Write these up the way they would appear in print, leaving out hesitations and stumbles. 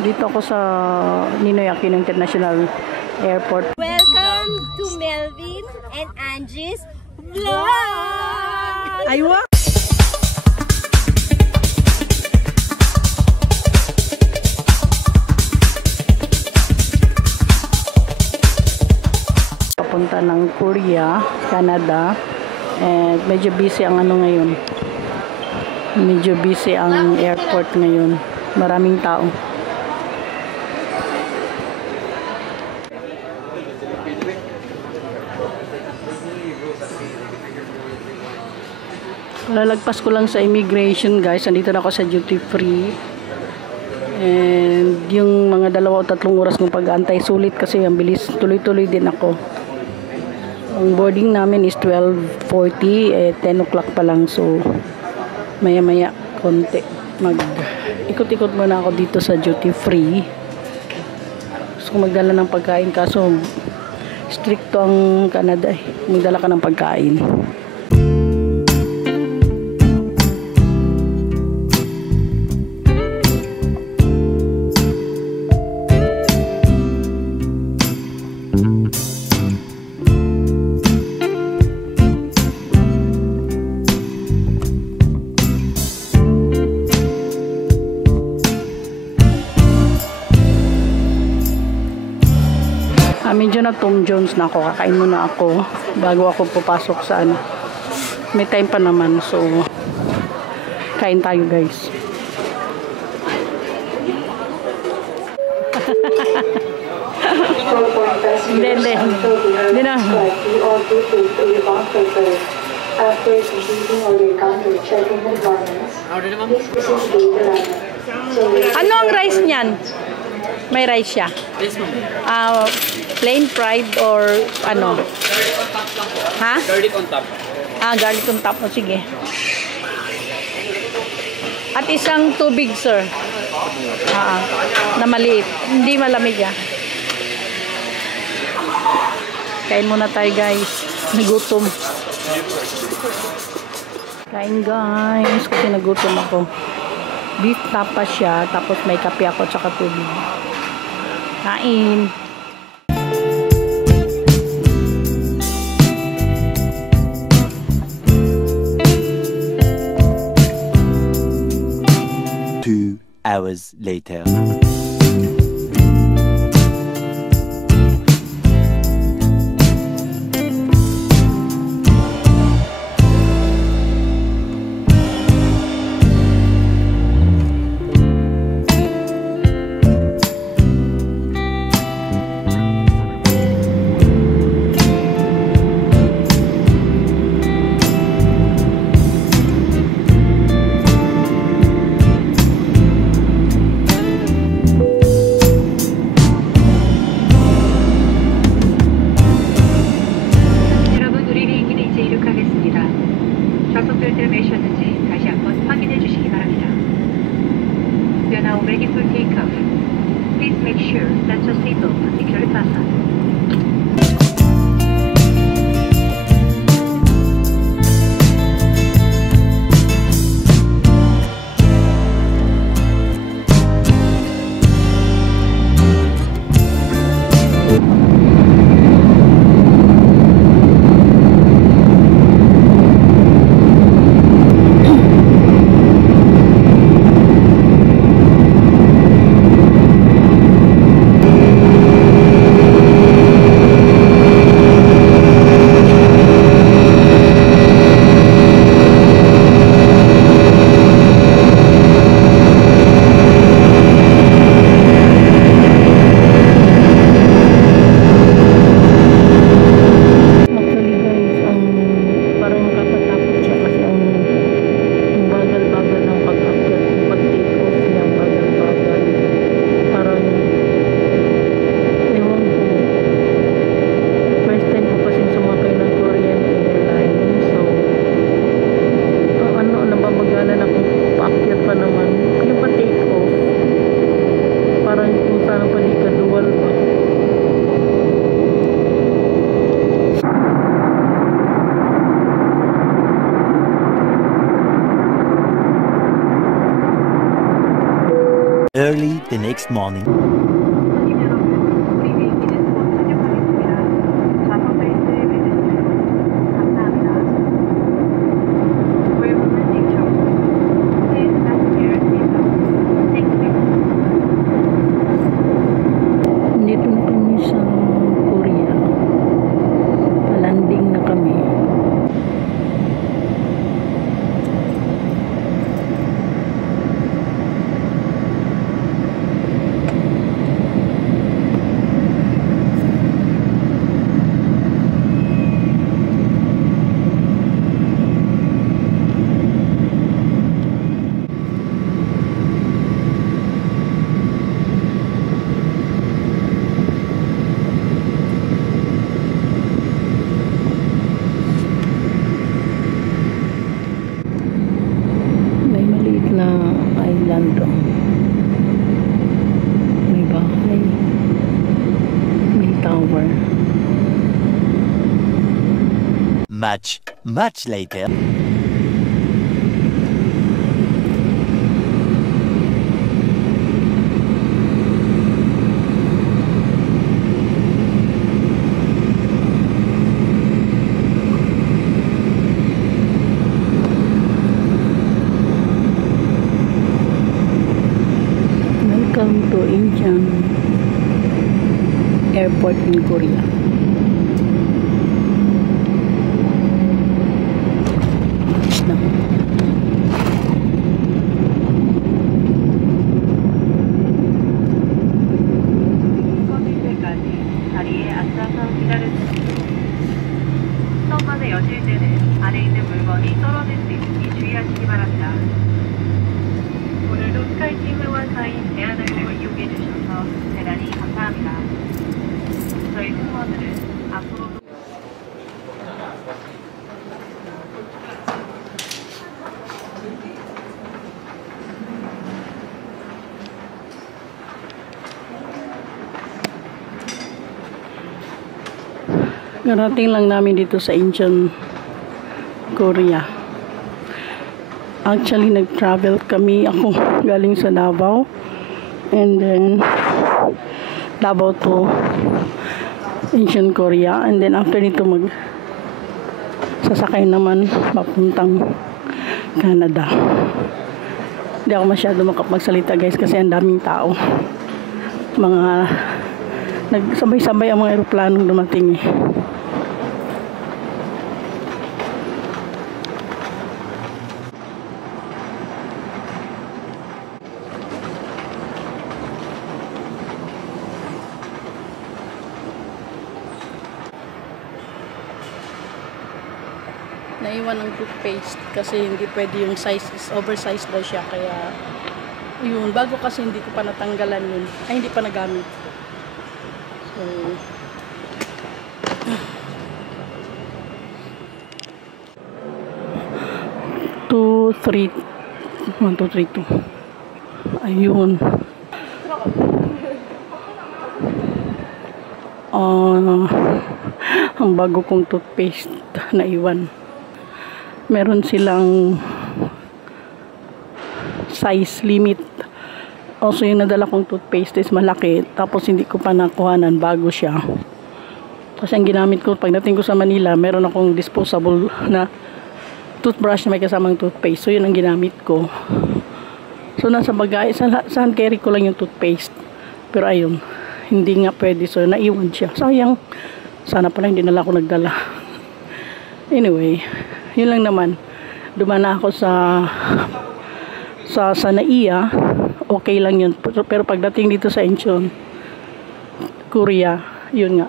Dito ako sa Ninoy Aquino International Airport. Welcome to Melvin and Angie's vlog! Aywa! Papunta ng Korea, Canada. And medyo busy ang ano ngayon. Medyo busy ang airport ngayon. Maraming tao. Lalagpas ko lang sa immigration, guys. Andito na ako sa duty free. And yung mga 2 o 3 oras ng pag-aantay, sulit kasi ang bilis. Tuloy-tuloy din ako. Ang boarding namin is 12:40, 10 o'clock pa lang. So maya-maya konti. Ikot-ikot muna ako dito sa duty free. Gusto ko magdala ng pagkain, kaso stricto ang Canada eh. Magdala ka ng pagkain. Medyo na Tom Jones na ako. Kakain muna ako bago ako pupasok sa ano. May time pa naman. So, kain tayo, guys. Hindi na. Ano ang rice niyan? May rice siya. Plain fried or ano? Ha? Garlic on top. Garlic on top. O, sige. At isang tubig, sir. Na maliit. Hindi malamig, Kain muna tayo, guys. Nagutom. Kain, guys. Kasi nagutom ako. Beef tapa siya. Tapos may kape ako tsaka tubig. Kain. Hours later. We are now ready for takeoff. Please make sure that your seatbelt is securely fastened. Early the next morning. 손님 여러분, 우리 비행기는 곧 착륙하겠습니다. 좌석 벨트에 매주세요. 감사합니다. We're landing shortly. Please fasten your seatbelt. Thank you. Dito na kami sa Korea. Palanding na kami. May maliit na island doon. May bahay. May tower. Much later. Welcome to Incheon Airport in Korea. 꺼질 때까지 자리에 앉아서 기다려주십시오. 선반에 여실 때는 안에 있는 물건이 떨어질 수 있으니 주의하시기 바랍니다. 오늘도 스카이팀 회원사인 대한항공을 이용해 주셔서 대단히 감사합니다. 저희 승무원들은 앞으로도 Karating lang namin dito sa Incheon, Korea. Actually, nag-travel kami. Ako galing sa Davao. And then, Davao to Incheon, Korea. And then, after nito, sasakay naman papuntang Canada. Hindi ako masyado makapagsalita, guys, kasi ang daming tao. Nagsabay-sabay ang mga eroplanong dumating eh. Naiwan ng toothpaste kasi hindi pwede yung size is oversized daw siya, kaya yun, bago kasi hindi ko pa natanggalan yun, ay hindi pa nagamit. So 2, 3 1, 2, 3, 2 ayun. Ang bago kong toothpaste na iwan. Meron silang size limit. Also, yung nadala kong toothpaste is malaki. Tapos, hindi ko pa nakuhanan bago siya. Kasi ang ginamit ko, pagdating ko sa Manila, meron akong disposable na toothbrush na may kasamang toothpaste. So, yun ang ginamit ko. So, nasa bagay, sa hand carry ko lang yung toothpaste. Pero, ayun, hindi nga pwede. So, naiwan siya. Sayang. Sana pala hindi nala ako nagdala. Anyway, yun lang naman. Dumana ako sa Naiya. Okay lang yun. Pero pagdating dito sa Incheon, Korea, yun nga.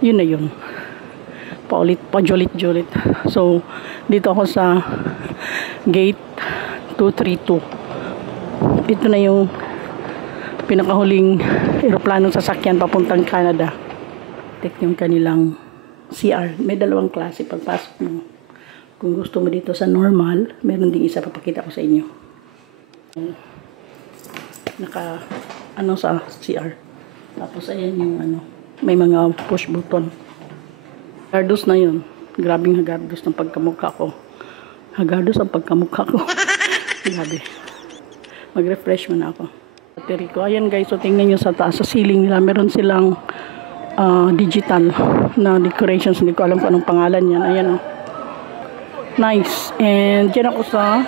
Yun na yun. Pajulit-julit. So, dito ako sa gate 232. Dito na yung pinakahuling eroplanong sasakyan papuntang Canada. Tek yung kanilang CR. May dalawang klase pagpasok mo. Kung gusto mo dito sa normal, meron ding isa, papakita ko sa inyo. Sa CR. Tapos ayan yung may mga push button. Hagardos na yun. Grabing hagardos ng pagkamukha ko. Hagardos ang pagkamukha ko. Grabe. Mag-refresh muna ako. Battery ko. Ayan guys, so tingnan nyo sa taas, sa ceiling nila. Meron silang digital na decorations. Hindi ko alam kung anong pangalan yan. Ayan o. Nice. And dyan ako sa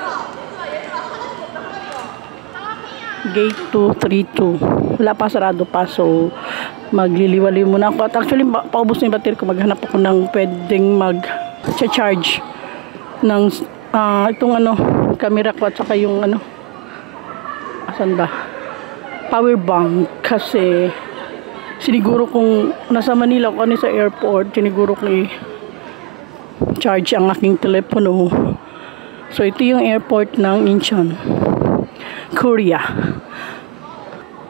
gate 232. Wala pa, sarado pa. So, magliliwali muna ako. At actually, paubos na yung battery ko. Maghanap ako ng pwedeng mag-charge ng itong camera ko at saka yung asan ba? Power bank. Kasi siniguro kung nasa Manila ko sa airport, siniguro kong i-charge ang aking telepono. So, ito yung airport ng Incheon, Korea.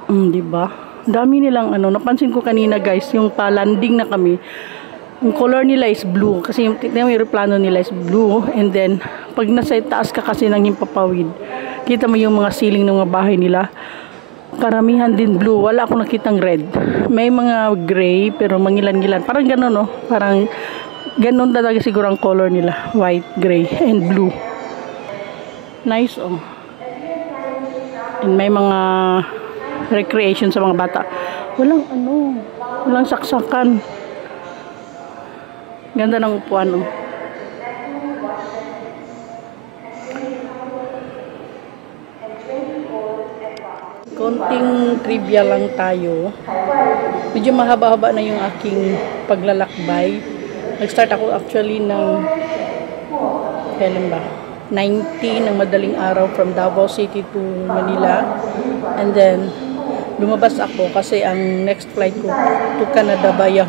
Diba? Dami nilang napansin ko kanina guys, yung pa-landing na kami, yung color nila is blue. Kasi yung aeroplano nila is blue. And then, pag nasa taas ka kasi ng himpapawid, kita mo yung mga ceiling ng mga bahay nila. Karamihan din blue. Wala akong nakitang red. May mga gray, pero mangilan-gilan. Parang gano'n, no? Parang gano'n talaga siguro ang color nila. White, gray, and blue. Nice, oh. And may mga recreation sa mga bata. Walang saksakan. Ganda ng upuan, oh. Konting trivia lang tayo. Medyo mahaba-haba na yung aking paglalakbay. Nag-start ako actually ng kailan ba? 90 ng madaling araw from Davao City to Manila. And then lumabas ako kasi ang next flight ko to Canada via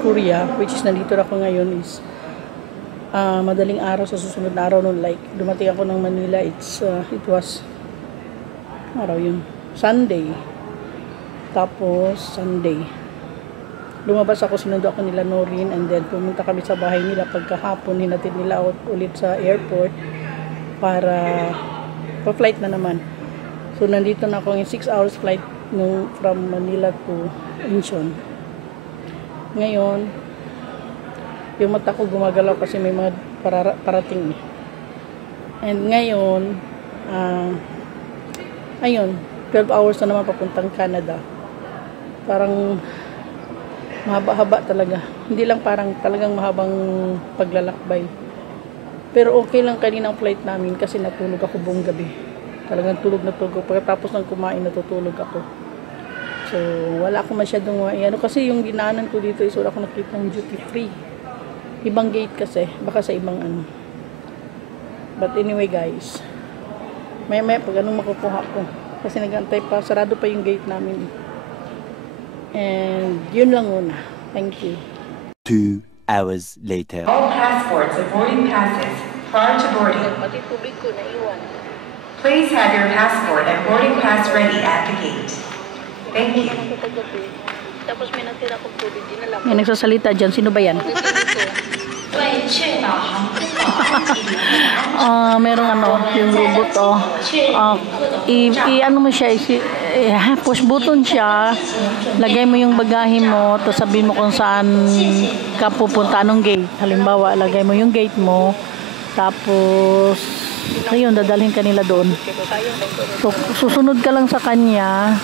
Korea, which is nandito na ako ngayon, is madaling araw sa susunod na araw nun. Like dumating ako ng Manila, it was araw yun, Sunday. Tapos Sunday lumabas ako, sinundo ako nila Norin, and then pumunta kami sa bahay nila. Pagkahapon hinatid nila ulit sa airport para pa-flight na naman. So nandito na ako, yung 6 hours flight from Manila to Incheon. Ngayon yung mata ko gumagalaw kasi may mga parating. And ngayon ayun, 12 hours na naman papuntang Canada. Parang mahaba-haba talaga. Hindi lang parang talagang mahabang paglalakbay. Pero okay lang kaninang flight namin kasi natulog ako buong gabi. Talagang tulog na tulog. Pagkatapos ng kumain, natutulog ako. So, wala ako masyadong kasi yung dinaanan ko dito is wala ako nakita ng duty free. Ibang gate kasi. Baka sa ibang But anyway guys, maya-maya pag makukuha ko. Kasi nag-antay pa. Sarado pa yung gate namin. And yun lang muna. Thank you. 2 hours later. All passports and boarding passes prior to boarding. Pati tubig ko naiwan. Please have your passport and boarding pass ready at the gate. Thank you. Tapos may natira akong tubig. May nagsasalita dyan. Sino ba yan? Merong yung robot, mo siya, push button siya, lagay mo yung bagahe mo, tapos sabihin mo kung saan ka pupunta, anong gate. Halimbawa, lagay mo yung gate mo, tapos ayun, dadalhin ka nila doon. So, susunod ka lang sa kanya,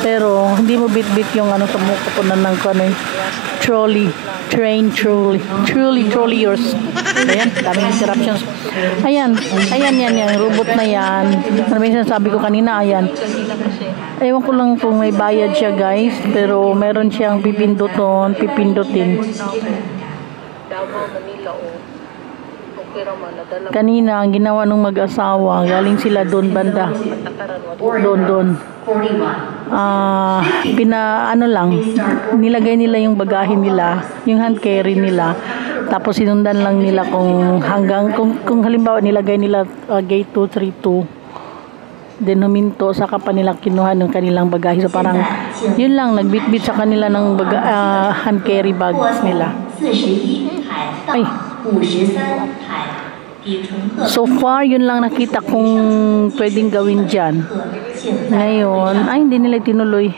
pero hindi mo bit-bit yung sa mukha ng trolley. Train trolley yours. Ayan, daming interruptions. Ayan, robot na yan. Minsan sabi ko kanina, ayan. Ewan ko lang kung may bayad siya guys, pero meron siyang pipindutin. Kanina, ang ginawa ng mag-asawa, galing sila doon banda. Doon. Nilagay nila yung bagahe nila, yung hand carry nila. Tapos sinundan lang nila kung halimbawa nilagay nila gate 232. Then huminto, saka pa nila kinuha ng kanilang bagahe. So parang yun lang, nagbitbit sa kanila ng hand carry bags nila. Ay. So far, yun lang nakita kong pwedeng gawin dyan. Ngayon, hindi nila tinuloy.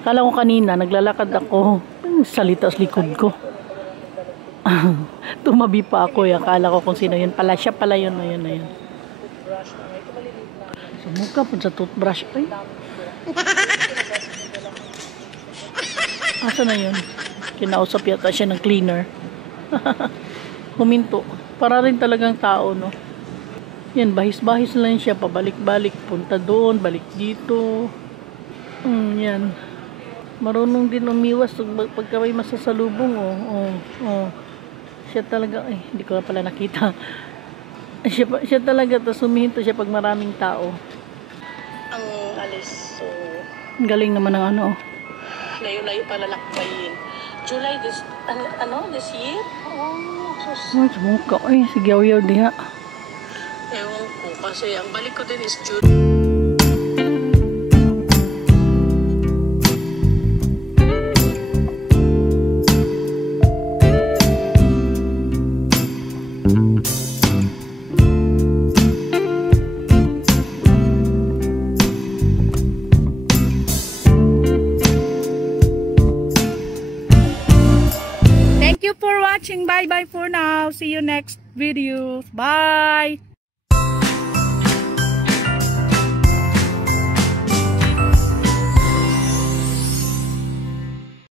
Kala ko kanina, naglalakad ako, salita sa likod ko. Tumabi pa ako, akala ko kung sino yun pala. Siya pala yun, ayun. Sumuka po sa toothbrush. Ay. Asa na yun? Kinausap yata siya ng cleaner. Huminto. Para rin talagang tao, no? Yan, bahis-bahis lang siya. Pabalik-balik. Punta doon, balik dito. Yan. Marunong din umiwas pagka may masasalubong, Siya talaga, hindi ko pala nakita. Siya talaga, tapos humihinto siya pag maraming tao. Ang alis, so Galing naman ng ano. layo-layo pala lakbayin. July this year? Ay, sumuka. Ay, sigaw-yaw diha. Ewan ko, kasi ang balik ko din is June. Thank you for watching. Bye bye for now. See you next video. Bye.